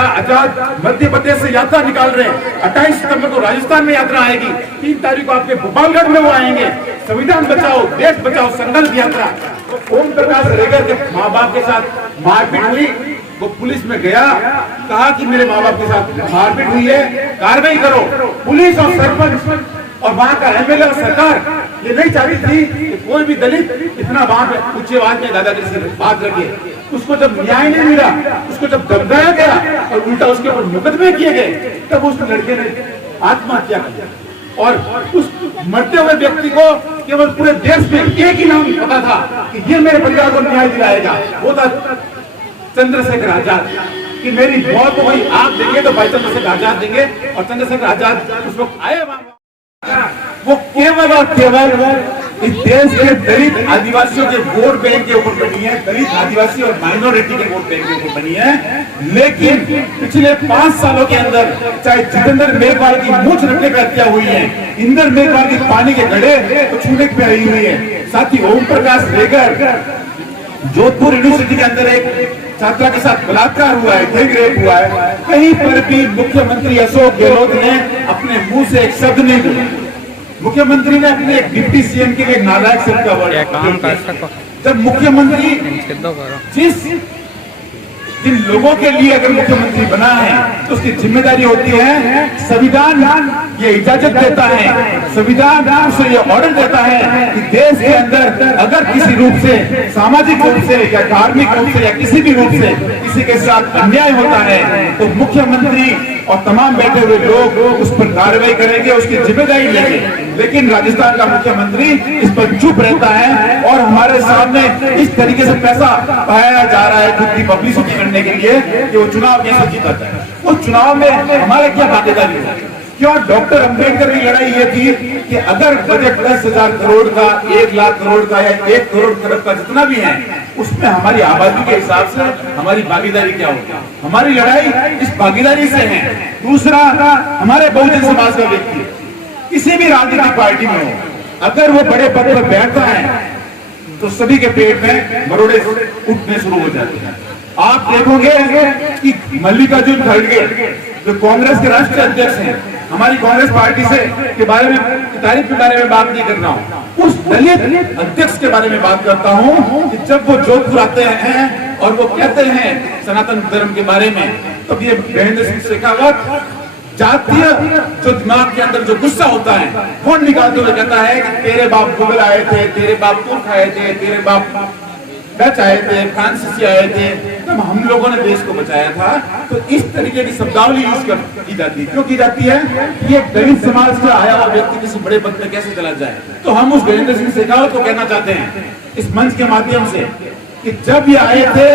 आजाद मध्य प्रदेश से यात्रा निकाल रहे हैं। 28 सितंबर को राजस्थान में यात्रा आएगी, 3 तारीख को आपके भोपालगढ़ में वो आएंगे। संविधान बचाओ देश बचाओ संकल्प यात्रा। ओम प्रकाश रेगर के माँ बाप के साथ मारपीट हुई, वो पुलिस में गया, कहा कि मेरे माँ बाप के साथ मारपीट हुई है, कार्रवाई करो। पुलिस और सरपंच और वहां का एमएलए और सरकार ये नहीं चाहती थी कि कोई भी दलित इतना वहां पे उच्च आवाज में दादागिरी से बात रखे। उसको जब न्याय नहीं मिला, उसको जब दबाया गया और उल्टा उसके ऊपर मुकदमे किए गए, तब उस लड़के ने आत्महत्या की। और उस मरते हुए व्यक्ति को केवल पूरे देश में एक ही नाम पता था कि ये मेरे परिवार को न्याय दिलाएगा, वो था चंद्रशेखर आजाद। कि मेरी मौत को भाई आप देंगे तो भाई चंद्रशेखर आजाद देंगे। और चंद्रशेखर आजाद उस वक्त आए वहां, वो केवल और केवल इस देश के दलित आदिवासियों के वोट बैंक के ऊपर बनी है, दलित आदिवासी और माइनॉरिटी के वोट बैंक के ऊपर बनी है। लेकिन पिछले 5 सालों के अंदर चाहे जितेंद्र मेघवाल की मूंछ रखने पर हत्या हुई है, इंद्र मेघवाल की पानी के घड़े तो छूने पे आई हुई है, साथ ही ओम प्रकाश रेगर जोधपुर यूनिवर्सिटी के अंदर एक छात्रा के साथ बलात्कार हुआ है, गैंग रेप हुआ है, कहीं पर भी मुख्यमंत्री अशोक गहलोत ने अपने मुंह से एक शब्द नहीं बोला। मुख्यमंत्री ने अपने डिप्टी सीएम के लिए नालायक शब्द का वर्णन। जब मुख्यमंत्री जिन लोगों के लिए अगर मुख्यमंत्री बना है तो उसकी जिम्मेदारी होती है, संविधान ये इजाजत देता है, संविधान से ये ऑर्डर देता है कि देश के अंदर अगर किसी रूप से सामाजिक रूप से या धार्मिक रूप से या किसी भी रूप से किसी के साथ अन्याय होता है तो मुख्यमंत्री और तमाम बैठे हुए लोग उस पर कार्रवाई करेंगे, उसकी जिम्मेदारी लेंगे। लेकिन राजस्थान का मुख्यमंत्री इस पर चुप रहता है और हमारे सामने इस तरीके से पैसा पाया जा रहा है खुद की पब्लिसिटी करने के लिए कि वो चुनाव कैसे जीता है। उस चुनाव में हमारे क्या भागीदारी है? क्यों डॉक्टर अंबेडकर की लड़ाई ये थी कि अगर बजट 10,000 करोड़ का, 1 लाख करोड़ का या 1 करोड़ खरब का जितना भी है, उसमें हमारी आबादी के हिसाब से हमारी भागीदारी क्या होगी? हमारी लड़ाई इस भागीदारी से है। दूसरा, हमारे बहुजन समाज का व्यक्ति किसी भी राजनीतिक पार्टी में हो, अगर वो बड़े पद पर बैठता है तो सभी के पेट में मरोड़े उठने शुरू हो जाते हैं। आप देखोगे कि मल्लिकार्जुन खड़गे जो कांग्रेस के राष्ट्रीय अध्यक्ष हैं, हमारी कांग्रेस पार्टी से के बारे में तारीफ के बारे में बात नहीं कर रहा हूँ, उस दलित अध्यक्ष के बारे में बात करता हूँ कि जब वो जोधपुर आते हैं और वो कहते हैं सनातन धर्म के बारे में, तब ये महेंद्र सिंह शेखावत जातीय जो दिमाग के अंदर जो गुस्सा होता है वो निकालते हुए कहता है कि तेरे बाप मुगल आए थे, तेरे बाप तुर्क आए थे, तेरे बाप डच आए थे, फ्रांसीसी आए थे, तब हम लोगों ने देश को बचाया था। तो इस तरीके की शब्दावली यूज की जाती है। क्यों की जाती है? ये दलित समाज का आया हुआ व्यक्ति किसी बड़े पद पर कैसे चला जाए। तो हम उस महेंद्र सिंह शेखावत को कहना चाहते हैं इस मंच के माध्यम से कि जब ये आए थे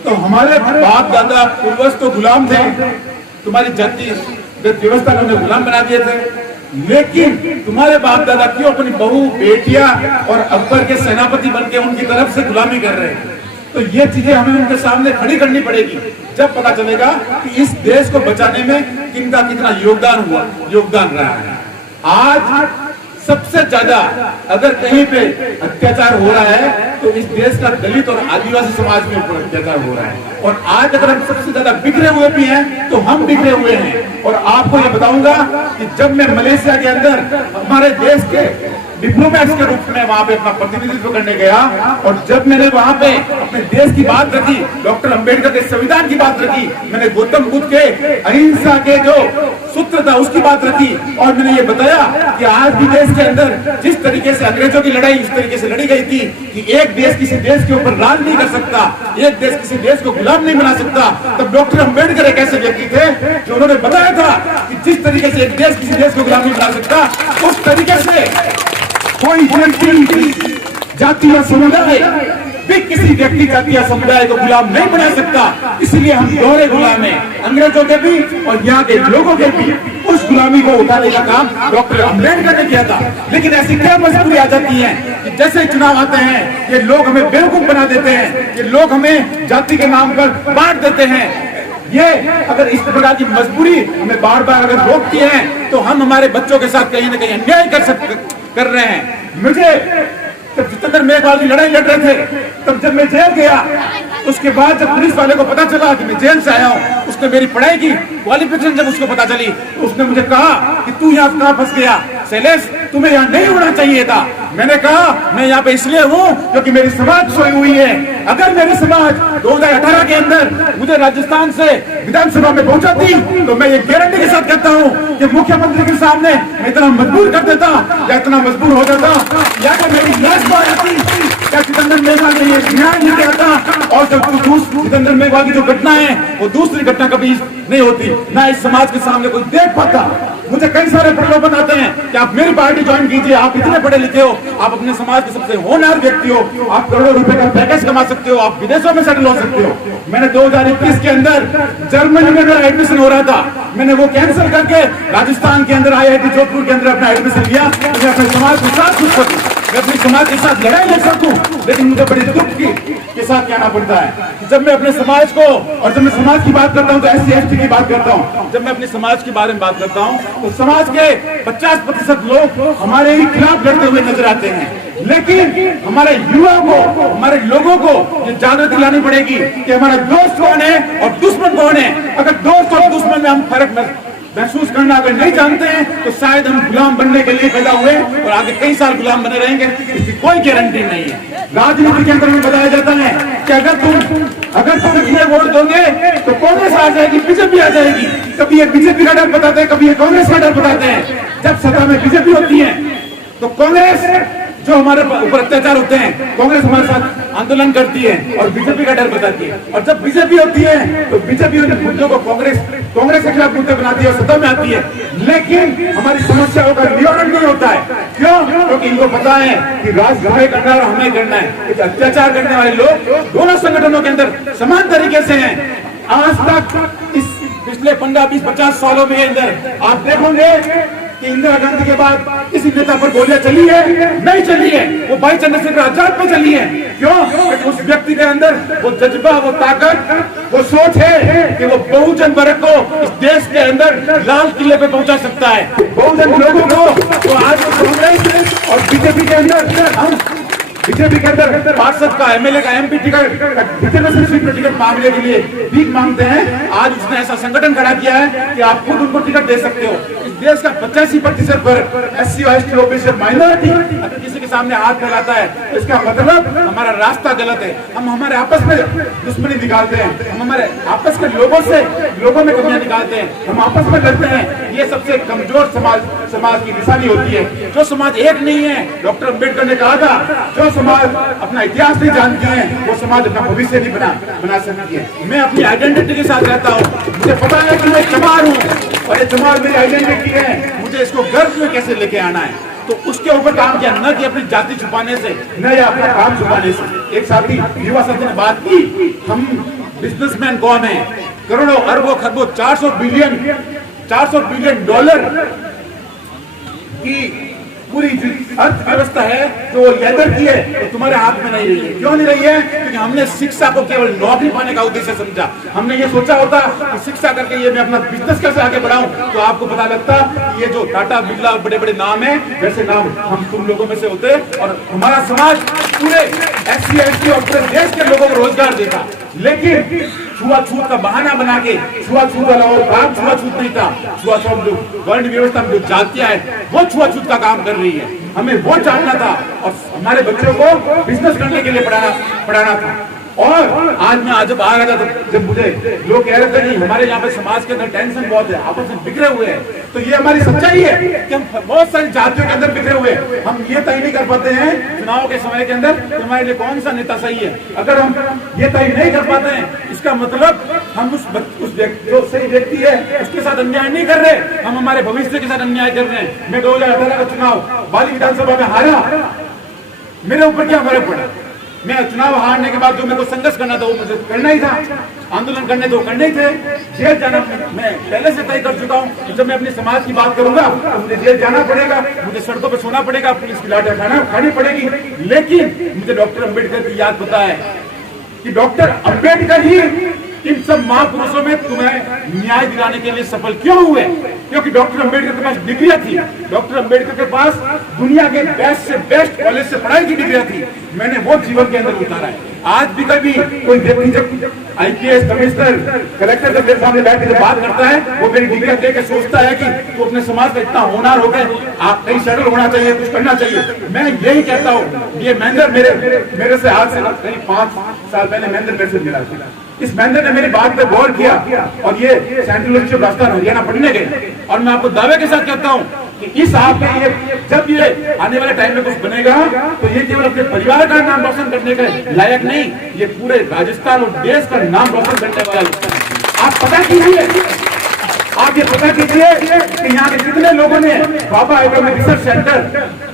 तो हमारे बाप दादा पूर्वज तो गुलाम थे, तुम्हारी जाति व्यवस्था को उन्हें गुलाम बना दिए थे, लेकिन तुम्हारे बाप दादा क्यों अपनी बहू बेटियां और अकबर के सेनापति बनके उनकी तरफ से गुलामी कर रहे हैं? तो ये चीजें हमें उनके सामने खड़ी करनी पड़ेगी, जब पता चलेगा कि इस देश को बचाने में किनका कितना योगदान रहा है। आज सबसे ज्यादा अगर कहीं पे अत्याचार हो रहा है तो इस देश का दलित और आदिवासी समाज के ऊपर अत्याचार हो रहा है। और आज अगर हम सबसे ज्यादा बिखरे हुए भी हैं तो हम बिखरे हुए हैं। और आपको ये बताऊंगा कि जब मैं मलेशिया के अंदर हमारे देश के डिप्लोमेट्स के रूप में वहां पे अपना प्रतिनिधित्व करने गया और जब मैंने वहां पे अपने देश की बात रखी, डॉक्टर अंबेडकर के संविधान की बात रखी, मैंने गौतम बुद्ध के अहिंसा के जो सूत्र था उसकी बात रखी और मैंने ये बताया कि आज भी देश के अंदर जिस तरीके से अंग्रेजों की लड़ाई इस तरीके से लड़ी गई थी कि एक देश किसी देश के ऊपर राज नहीं कर सकता, एक देश किसी देश को गुलाम नहीं बना सकता, तब डॉक्टर अंबेडकर एक ऐसे व्यक्ति थे जो उन्होंने बताया था कि जिस तरीके से एक देश किसी देश को गुलाम नहीं बना सकता, उस तरीके से कोई जाति या समुदाय भी किसी व्यक्ति जाति या समुदाय को गुलाम नहीं बना सकता। इसलिए हम दोहरे गुलाम हैं, अंग्रेजों के भी और यहाँ के लोगों के भी। उस गुलामी को उठाने का काम डॉक्टर अंबेडकर ने किया था। लेकिन ऐसी क्या मजबूरी आ जाती है कि जैसे चुनाव आते हैं ये लोग हमें बेवकूफ बना देते हैं, ये लोग हमें जाति के नाम पर बांट देते हैं। ये अगर इस प्रकार की मजबूरी हमें बार बार अगर रोकती है तो हम हमारे बच्चों के साथ कहीं ना कहीं अन्याय कर रहे हैं। मुझे जब जितेंद्र मेघवाल की लड़ाई लड़ रहे थे, तब जब मैं जेल गया, उसके बाद जब पुलिस वाले को पता चला कि मैं जेल से आया हूँ, उसने मेरी पढ़ाई की क्वालिफिकेशन जब उसको पता चली, उसने मुझे कहा कि तू यहाँ कहाँ फंस गया शैलेश, तुम्हें यहाँ नहीं होना चाहिए था। मैंने कहा मैं यहाँ पे इसलिए हूँ क्योंकि मेरी समाज सोई हुई है। अगर मेरी समाज 2018 के अंदर मुझे राजस्थान से विधानसभा में पहुंचाती तो मैं ये गारंटी के साथ कहता हूँ कि मुख्यमंत्री के सामने मैं इतना मजबूर कर देता या इतना मजबूर हो जाता या कि मेरी लाश बाहर आती या जितेंद्र मेघवाल ने ये ध्यान नहीं दिया था। और जब जितेंद्र मेघवाल की जो घटना है वो दूसरी घटना कभी नहीं होती, ना इस समाज के सामने कोई देख पाता। मुझे कई सारे प्रलोभन आते हैं कि आप मेरी पार्टी ज्वाइन कीजिए, आप इतने पढ़े लिखे हो, आप अपने समाज के सबसे होनहार व्यक्ति हो, आप करोड़ों रुपए का पैकेज कमा सकते हो, आप विदेशों में सेटल हो सकते हो। मैंने 2021 के अंदर जर्मनी में मेरा एडमिशन हो रहा था, मैंने वो कैंसिल करके राजस्थान के अंदर IIT जोधपुर के अंदर अपना एडमिशन लिया। मैं अपने समाज के साथ कुछ करूं, मैं अपने समाज के साथ लड़ाई लड़ सकूं, लेकिन मुझे बड़ी दुख के साथ कहना पड़ता है कि जब मैं अपने समाज को, और जब मैं समाज की बात करता हूं तो SC/ST की बात करता हूं, जब मैं अपने समाज के बारे में बात करता हूं तो समाज के 50% लोग हमारे ही खिलाफ लड़ते हुए नजर आते हैं। लेकिन हमारे युवाओं को, हमारे लोगों को ये जागृति लानी पड़ेगी कि हमारा दोस्त कौन है और दुश्मन कौन है। अगर दोस्त और दुश्मन में हम फर्क महसूस करना अगर नहीं जानते हैं तो शायद हम गुलाम बनने के लिए पैदा हुए और आगे कई साल गुलाम बने रहेंगे, इसकी कोई गारंटी नहीं है। राजनीति के अंदर में बताया जाता है कि अगर तुम इन्हें वोट दोगे तो कांग्रेस आ जाएगी, बीजेपी आ जाएगी। कभी ये बीजेपी का डर बताते हैं, कभी ये कांग्रेस का डर बताते हैं। जब सत्ता में बीजेपी होती है तो कांग्रेस जो हमारे ऊपर अत्याचार होते हैं, कांग्रेस हमारे साथ आंदोलन करती है और बीजेपी का डर बताती है। और जब बीजेपी होती है तो बीजेपी उन मुद्दों को कांग्रेस के खिलाफ मुद्दे बनाती है और सत्ता में आती है, लेकिन हमारी समस्याओं का निवारण नहीं होता है। क्यों? क्योंकि इनको पता है कि राज हमें करना है और हमें करना है। अत्याचार करने वाले लोग दोनों संगठनों के अंदर समान तरीके से हैं। आज तक इस पिछले 15, 20, 50 सालों में अंदर आप देखोगे कि इंदिरा गांधी के बाद किसी नेता पर गोलियां चली है? नहीं चली है। वो भाई चंद्रशेखर आजाद पे चली है। क्यों? उस व्यक्ति के अंदर वो जज्बा, वो ताकत, वो सोच है कि वो बहुजन वर्ग को इस देश के अंदर लाल किले पे पहुंचा सकता है। बहुजन लोगों को तो आज कांग्रेस और बीजेपी के अंदर बीजेपी के अंदर पार्षद का, MLA का, MP टिकट मांगने के लिए भीख मांगते हैं। आज उसने ऐसा संगठन खड़ा किया है कि आप खुद उनको टिकट दे सकते हो। इस देश का 85% पर SC और ST OBC माइनॉरिटी अगर किसी के सामने हाथ फैलाता है तो इसका मतलब हमारा रास्ता गलत है। हम हमारे आपस में दुश्मनी निकालते हैं, हम हमारे आपस के लोगों में कमियां निकालते हैं, हम आपस में लड़ते हैं। ये सबसे कमजोर समाज की निशानी होती है। जो समाज एक नहीं है, डॉक्टर अम्बेडकर ने कहा था, जो समाज अपना इतिहास नहीं जानती है वो समाज अपना भविष्य नहीं बना सकती है। मैं अपनी आइडेंटिटी के साथ रहता हूँ, मुझे पता है कि मैं चमार हूँ और ये चमार मेरी आइडेंटिटी है। मुझे इसको गर्व में कैसे लेके आना है, तो उसके ऊपर काम किया, न कि अपनी जाति छुपाने से, न या अपना काम छुपाने से। एक साथी युवा साथी ने बात की, हम बिजनेसमैन कौन है, करोड़ों अरबों खरबों 400 बिलियन डॉलर की पूरी अर्थव्यवस्था है जो लेदर की है, तो तुम्हारे हाथ में नहीं रही है। क्यों नहीं रही है? क्योंकि हमने शिक्षा को केवल नौकरी पाने का उद्देश्य समझा। हमने ये सोचा होता कि शिक्षा करके ये मैं अपना बिजनेस कैसे आगे बढ़ाऊं, तो आपको पता लगता ये जो टाटा बिरला बड़े बड़े नाम है, वैसे नाम हम तुम लोगों में से होते और हमारा समाज पूरे SC ST और पूरे देश के लोगों को रोजगार देता। लेकिन छुआछूत का बहाना बना के, छुआछूत वाला और काम छुआछूत नहीं था, छुआछूत जो वर्ण व्यवस्था में जो जातियां है वो छुआछूत का काम कर रही है। हमें वो जानना था और हमारे बच्चों को बिजनेस करने के लिए पढ़ाना था। और आज मैं जब आ रहा था जब मुझे लोग कह रहे थे नहीं हमारे यहाँ पे समाज के अंदर टेंशन बहुत है, आपस में बिखरे हुए हैं, तो ये हमारी सच्चाई है कि हम बहुत सारी जातियों के अंदर बिखरे हुए हैं। हम ये तय नहीं कर पाते हैं चुनाव के समय के अंदर कि हमारे लिए कौन सा नेता सही है। अगर हम ये तय नहीं कर पाते हैं इसका मतलब हम उस जो सही व्यक्ति है उसके साथ अन्याय नहीं कर रहे, हम हमारे भविष्य के साथ अन्याय कर रहे हैं। मैं 2018 का चुनाव बाली विधानसभा में हारा, मेरे ऊपर क्या फर्क पड़ा? मैं चुनाव हारने के बाद जो मेरे को संघर्ष करना था वो मुझे करना ही था, आंदोलन करने तो करने ही थे। जेल जाना मैं पहले से तय कर चुका हूँ। जब मैं अपने समाज की बात करूंगा तो मुझे जेल जाना पड़ेगा, मुझे सड़कों पे सोना पड़ेगा, पुलिस की लाठियां खानी पड़ेगी। लेकिन मुझे डॉक्टर अम्बेडकर की याद पता है कि डॉक्टर अम्बेडकर ही इन सब महापुरुषों में तुम्हें न्याय दिलाने के लिए सफल क्यों हुए? क्योंकि डॉक्टर अंबेडकर के पास डिग्रियां थी। डॉक्टर अंबेडकर के पास दुनिया के बेस्ट से बेस्ट कॉलेज से पढ़ाई की डिग्रियां थी। मैंने वो जीवन के अंदर उतारा है। आज भी कभी कोई व्यक्ति जब आईपीएस कमिश्नर कलेक्टर जब मेरे सामने बैठ के बात करता है, वो मेरी डिग्रियां देकर सोचता है कि तू अपने समाज का इतना होनहार हो गए, आप कहीं सेटल होना चाहिए, कुछ करना चाहिए। मैं यही कहता हूँ, ये महेंद्र मेरे से आज से करीब 5 साल पहले महेंद्र मेरे से मिला था। इस महेंद्र ने मेरी बात पे गौर किया और ये central university of Rajasthan Haryana पढ़ने गए। और मैं आपको दावे के साथ कहता हूँ कि इस आप ये जब ये आने वाले टाइम में कुछ बनेगा तो ये केवल अपने परिवार का नाम रोशन करने के लायक नहीं, ये पूरे राजस्थान और देश का नाम रोशन करने वाला। आप पता कीजिए, आप ये पता कीजिए कि यहाँ के कितने लोगों ने बाबा एटॉमिक रिसर्च सेंटर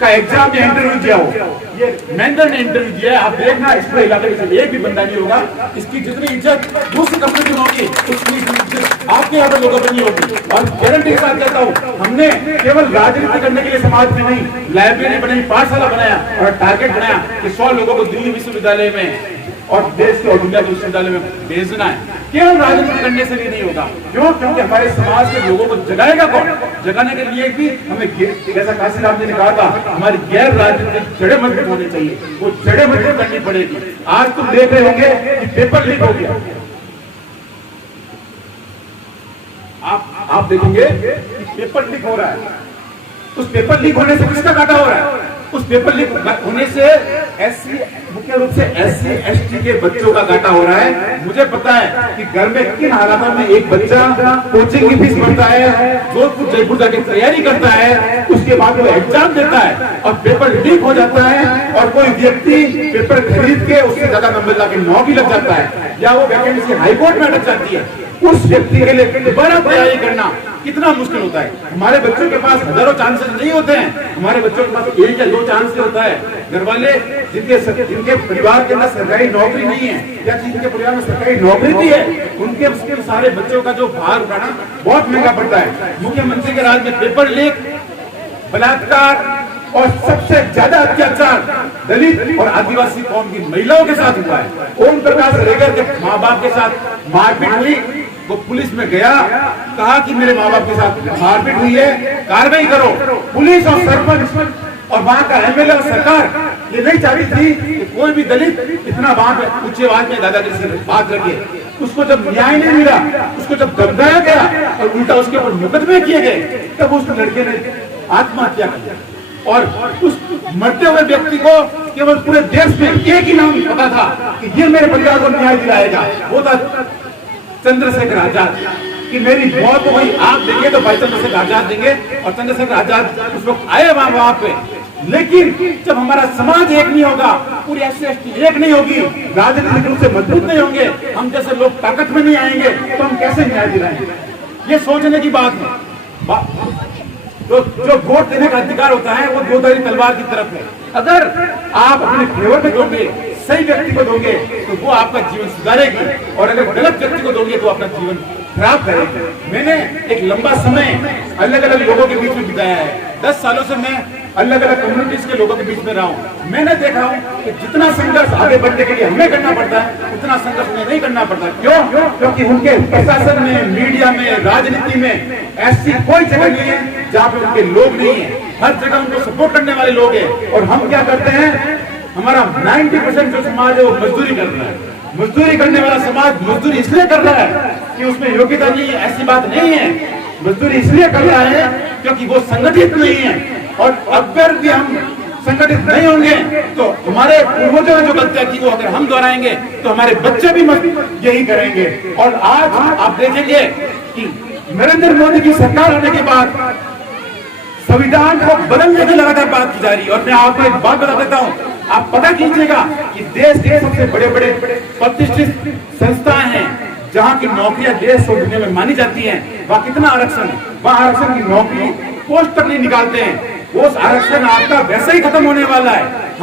का एग्जाम या इंटरव्यू दिया हो। ये महेंद्र ने इंटरव्यू दिया है। आप देखना, इस पूरे इलाके में एक भी बंदा नहीं होगा, इसकी जितनी इज्जत दूसरी कंपनी में होगी उतनी इज्जत आपके यहाँ पे लोगों पर नहीं होगी। और गारंटी के साथ कहता हूँ, हमने केवल राजनीति करने के लिए समाज में नहीं, लाइब्रेरी बनाई, पाठशाला बनाया और टारगेट बनाया कि 100 लोगों को दिल्ली विश्वविद्यालय में और देश के और दुनिया के विश्वविद्यालय में भेजना है। केवल राजनीति करने से भी नहीं होगा। क्यों? क्योंकि हमारे समाज के लोगों को जगाएगा कौन? जगाने के लिए भी हमें, जैसा काशीराम जी ने कहा था, हमारी गैर राजनीतिक जड़ें मजबूत होनी चाहिए, वो जड़ें मजबूत करनी पड़ेगी। आज तुम देख रहे होंगे कि पेपर लीक हो गया। आप देखेंगे कि पेपर लीक हो रहा है। उस पेपर लीक होने से किसका घाटा हो रहा है? उस पेपर लीक होने से मुख्य रूप से SC ST के बच्चों का घाटा हो रहा है। मुझे पता है कि घर में किन हालातों में एक बच्चा कोचिंग की फीस भरता है, जोधपुर जयपुर जाके तैयारी करता है, उसके बाद वो एग्जाम देता है और पेपर लीक हो जाता है और कोई व्यक्ति पेपर खरीद के उससे ज्यादा नंबर लाके नौकरी लग जाता है या वो वैकेंसी हाईकोर्ट में अटक जाती है। उस व्यक्ति के लिए दोबारा तैयारी करना कितना मुश्किल होता है। हमारे बच्चों के पास हजारों चांसेस नहीं होते हैं, हमारे बच्चों के पास 1 या 2 चांस होता है। घर वाले जिनके परिवार के अंदर सरकारी नौकरी नहीं है या जिनके परिवार में सरकारी नौकरी भी है, उनके सारे बच्चों का जो भार उठाना बहुत महंगा पड़ता है। मुख्यमंत्री के राज में पेपर लीक, बलात्कार और सबसे ज्यादा अत्याचार दलित और आदिवासी कौम की महिलाओं के साथ हुआ है। ओम प्रकाश रेगर के माँ बाप के साथ मारपीट हुई, वो पुलिस में गया, कहा कि मेरे माँ बाप के साथ मारपीट हुई है, कार्रवाई करो। पुलिस और सरपंच और वहाँ का MLA और सरकार ये नहीं चाहती थी कि कोई भी दलित इतना वहाँ पे ऊंचे आवाज में दादागिरी से बात रखे। उसको जब न्याय नहीं मिला, उसको जब दबकाया गया और उल्टा उसके ऊपर मुकदमे किए गए, तब उस लड़के ने आत्महत्या की। और उस मरते हुए व्यक्ति को केवल पूरे देश में एक ही नाम पता था कि ये मेरे परिवार को न्याय दिलाएगा, वो था चंद्रशेखर आजाद। कि मेरी मौत हो गई, आप देंगे तो भाई चंद्रशेखर आजाद देंगे। और चंद्रशेखर आजाद उस वक्त आए वहां पे। लेकिन जब हमारा समाज एक नहीं होगा, पूरी SC ST एक नहीं होगी, राजनीतिक रूप से मजबूत नहीं होंगे, हम जैसे लोग ताकत में नहीं आएंगे, तो हम कैसे न्याय दिलाएंगे? ये सोचने की बात है। जो वोट देने का अधिकार होता है वो 2 धारी तलवार की तरफ है। अगर आप अपने फेवर में दोगे, सही व्यक्ति को दोगे, तो वो आपका जीवन सुधारेगी, और अगर गलत व्यक्ति को दोगे तो अपना जीवन खराब करेगी। मैंने एक लंबा समय अलग अलग लोगों के बीच में बिताया है। 10 सालों से मैं अलग अलग कम्युनिटीज के लोगों के बीच में रहा हूँ। मैंने देखा हूँ कि जितना संघर्ष आगे बढ़ने के लिए हमें करना पड़ता है, उतना संघर्ष उन्हें नहीं करना पड़ता। क्यों? क्योंकि उनके प्रशासन में, मीडिया में, राजनीति में ऐसी कोई जगह नहीं है जहाँ पे उनके लोग नहीं है। हर जगह उनको सपोर्ट करने वाले लोग हैं। और हम क्या करते हैं, हमारा 90% जो समाज है वो मजदूरी कर रहा है। मजदूरी करने वाला समाज मजदूरी इसलिए कर रहा है कि उसमें योग्यता नहीं है, ऐसी बात नहीं है। मजदूरी इसलिए कर रहा है क्योंकि वो संगठित नहीं है। और अगर भी हम संगठित नहीं होंगे तो हमारे पूर्वजों ने जो गलतियां की वो अगर हम दोहराएंगे तो हमारे बच्चे भी यही करेंगे। और आज आप देखेंगे कि नरेंद्र मोदी की सरकार आने के बाद संविधान को बदलने की लगातार बात की जा रही है। और मैं आपको एक बात बता देता हूँ, आप पता कीजिएगा कि देश के सबसे बड़े बड़े प्रतिष्ठित संस्थाएं हैं जहाँ की नौकरियां देश और दुनिया में मानी जाती हैं, वहाँ कितना आरक्षण है। वहाँ आरक्षण की नौकरी पोस्ट तक नहीं निकालते हैं। वो आरक्षण आपका वैसे ही खत्म होने वाला है।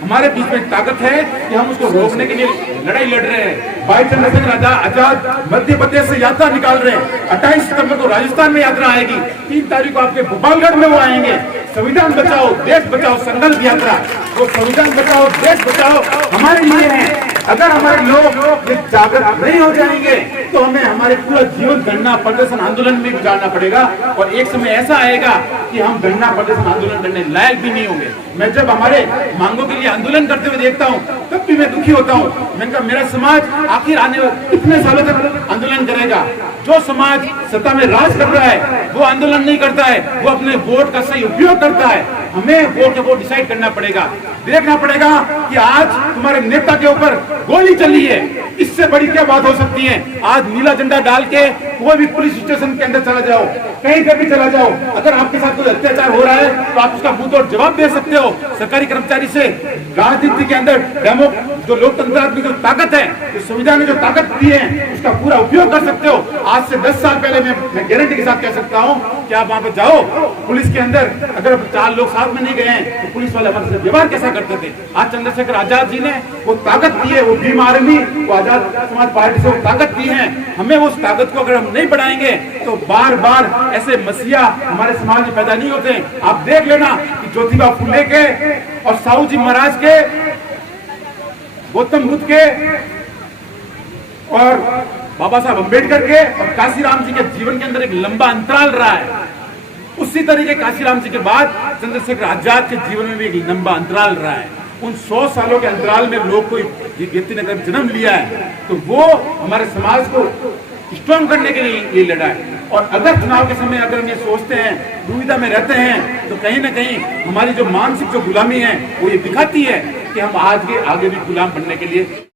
हमारे बीच में ताकत है कि हम उसको रोकने के लिए लड़ाई लड़ रहे हैं। भाई चंद्रशेखर आजाद मध्य प्रदेश से यात्रा निकाल रहे हैं। 28 सितंबर को राजस्थान में यात्रा आएगी। 3 तारीख को आपके भोपालगढ़ में वो आएंगे। संविधान बचाओ देश बचाओ संकल्प यात्रा। वो संविधान बचाओ देश बचाओ हमारे लिए है। अगर हमारे लोग ये जागृत नहीं हो जाएंगे तो हमें हमारे पूरा जीवन धरना प्रदर्शन आंदोलन में गुजारना पड़ेगा और एक समय ऐसा आएगा कि हम धरना प्रदर्शन आंदोलन करने लायक भी नहीं होंगे। मैं जब हमारे मांगों के लिए आंदोलन करते हुए देखता हूँ तब भी मैं दुखी होता हूँ। मैंने कहा मेरा समाज आखिर आने वाले कितने सालों तक आंदोलन करेगा? जो समाज सत्ता में राज कर रहा है वो आंदोलन नहीं करता है, वो अपने वोट का सही उपयोग करता है। हमें वोट को डिसाइड करना पड़ेगा, देखना पड़ेगा कि आज तुम्हारे नेता के ऊपर गोली चली है, इससे बड़ी क्या बात हो सकती है? आज नीला झंडा डाल के कोई भी पुलिस स्टेशन के अंदर चला जाओ, कहीं पर भी चला जाओ, अगर आपके साथ कोई अत्याचार हो रहा है तो आप उसका मुंह तोड़ जवाब दे सकते हो। सरकारी कर्मचारी से राजनीति के अंदर डेमो जो लोकतंत्र की जो ताकत है, जो संविधान ने जो ताकत दी है, उसका पूरा उपयोग कर सकते हो। आज से 10 साल पहले मैं गारंटी के साथ कह सकता हूँ कि आप वहां पर जाओ पुलिस के अंदर, अगर 4 लोग साथ में नहीं गए हैं तो पुलिस वाले हमारे व्यवहार कैसा करते थे। आज चंद्रशेखर आजाद जी ने वो ताकत दी है, वो भीम आर्मी, वो आजाद समाज पार्टी से वो ताकत दी है। हमें उस ताकत को अगर हम नहीं बढ़ाएंगे तो बार बार ऐसे मसीहा हमारे समाज में पैदा नहीं होते। आप देख लेना कि ज्योतिबा फुले के और साहू जी महाराज के, गौतम बुद्ध के और बाबा साहब अम्बेडकर के और काशीराम जी के जीवन के अंदर एक लंबा अंतराल रहा है। उसी तरीके काशीराम जी के बाद चंद्रशेखर आजाद के जीवन में भी एक लंबा अंतराल रहा है। उन 100 सालों के अंतराल में लोग कोई व्यक्ति ने अगर जन्म लिया है तो वो हमारे समाज को स्ट्रॉन्ग करने के लिए लड़ा है। और अगर चुनाव के समय अगर हम ये सोचते हैं, दुविधा में रहते हैं, तो कहीं ना कहीं हमारी जो मानसिक जो गुलामी है वो ये दिखाती है कि हम आज के आगे भी गुलाम बनने के लिए